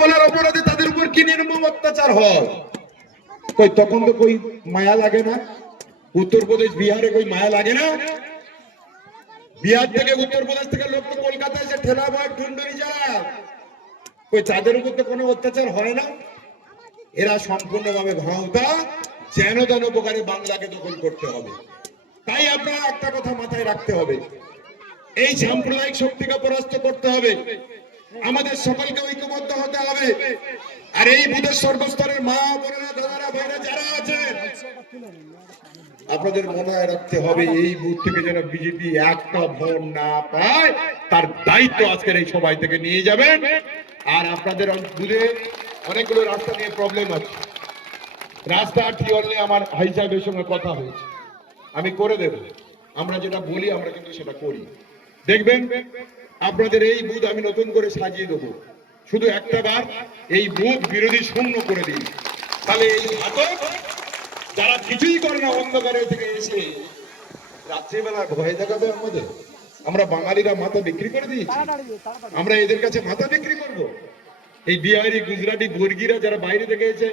বলার অপরাধে তাদের উপর কি নির্মম অত্যাচার হয়, কই তখন তো কই মায়া লাগে না? উত্তরপ্রদেশ বিহারে কই মায়া লাগে না? বিহার থেকে উত্তরপ্রদেশ থেকে লোক তো কলকাতায় এসে ঠেলা বয় ঠুনডুরি যায়, কই তাদের উপর তো কোনো অত্যাচার হয় না? এরা সম্পূর্ণভাবে ভাঁওতা, যেন তেন প্রকারে বাংলাকে দখল করতে হবে। তাই আপনারা একটা কথা মাথায় রাখতে হবে, এই সাম্প্রদায়িক শক্তিকে পরাস্ত করতে হবে, আমাদের সকলকে ঐক্যবদ্ধ হতে হবে। আর এই বুথের সর্বস্তরের মা বোনেরা দাদারা ভাইরা যারা আছেন, আপনাদের মনে রাখতে হবে এই বুথ থেকে যেন বিজেপি একটা ভোট না পায়, তার দায়িত্ব আজকের এই সবাই থেকে নিয়ে যাবেন। আর আপনাদের বুথে অনেকগুলো রাস্তা নিয়ে প্রবলেম আছে, রাস্তা টিওল নিয়ে আমার ভাই সাহেবের সঙ্গে কথা হয়েছে, আমি করে দেব। আমরা যেটা বলি আমরা কিন্তু সেটা করি। দেখবেন আপনাদের এই বুথ আমি নতুন করে সাজিয়ে দেবো, শুধু একটা বার এই বুথ বিরোধী শূন্য করে দিই, তাহলে এই ঘাতক যারা কিছুই করে না অন্ধকারে থেকে এসে রাত্রিবেলা ভয় দেখাবে আমাদের, আমরা বাঙালিরা মাথা বিক্রি করে দিয়েছি, আমরা এদের কাছে মাথা বিক্রি করব? এই বিহারি গুজরাটি বর্গীরা যারা বাইরে থেকে এসে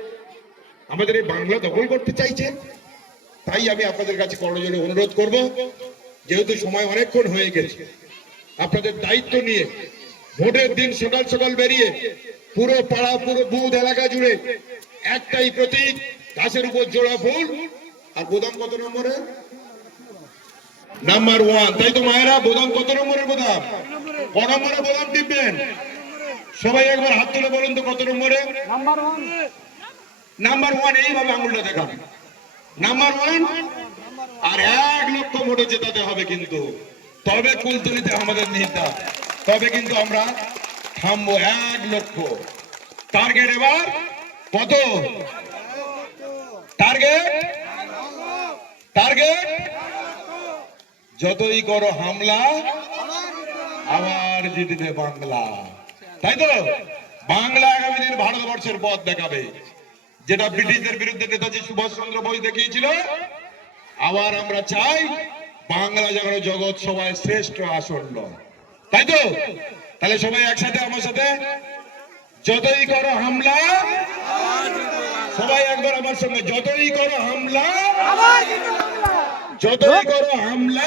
আমাদের এই বাংলা দখল করতে চাইছে। তাই আমি আপনাদের কাছে করজোড়ে অনুরোধ করব, যেহেতু সময় অনেকক্ষণ হয়ে গেছে, আপনাদের দায়িত্ব নিয়ে ভোটের দিন সকাল সকাল বেরিয়ে পুরো পাড়া পুরো বুথ এলাকা জুড়ে একটাই প্রতীক, গাছের উপর জোড়া ফুল আর বোতাম কত নম্বরের? নাম্বার 1। তাই তো মায়েরা, বোতাম কত নম্বরের বোতাম? ক নম্বরে বোতাম টিপবেন? সবাই একবার হাত তুলে বলুন তো কত নম্বরে? নাম্বার 1। নাম্বার 1, এইভাবে আঙুলটা দেখান, নাম্বার 1। আর 1 লক্ষ ভোটে জেতাতে হবে কিন্তু, তবে কুলতলিতে আমাদের নেতা, তবে কিন্তু আমরা থামবো। 1 লক্ষ টার্গেট। এবার কত টার্গেট? টার্গেট যতই করো হামলা আবার জিতবে বাংলা, তাই তো? বাংলা আগামী দিন ভারতবর্ষের পথ দেখাবে, যেটা ব্রিটিশদের বিরুদ্ধে নেতাজি সুভাষচন্দ্র বোস দেখিয়েছিল। আবার আমরা চাই বাংলা যেন জগৎ সভায় শ্রেষ্ঠ আসন্ন, তাই তো? তাহলে সবাই একসাথে আমার সাথে, যতই করো হামলা, সবাই একবার আমার সঙ্গে, যতই করো হামলা, যতই করো হামলা।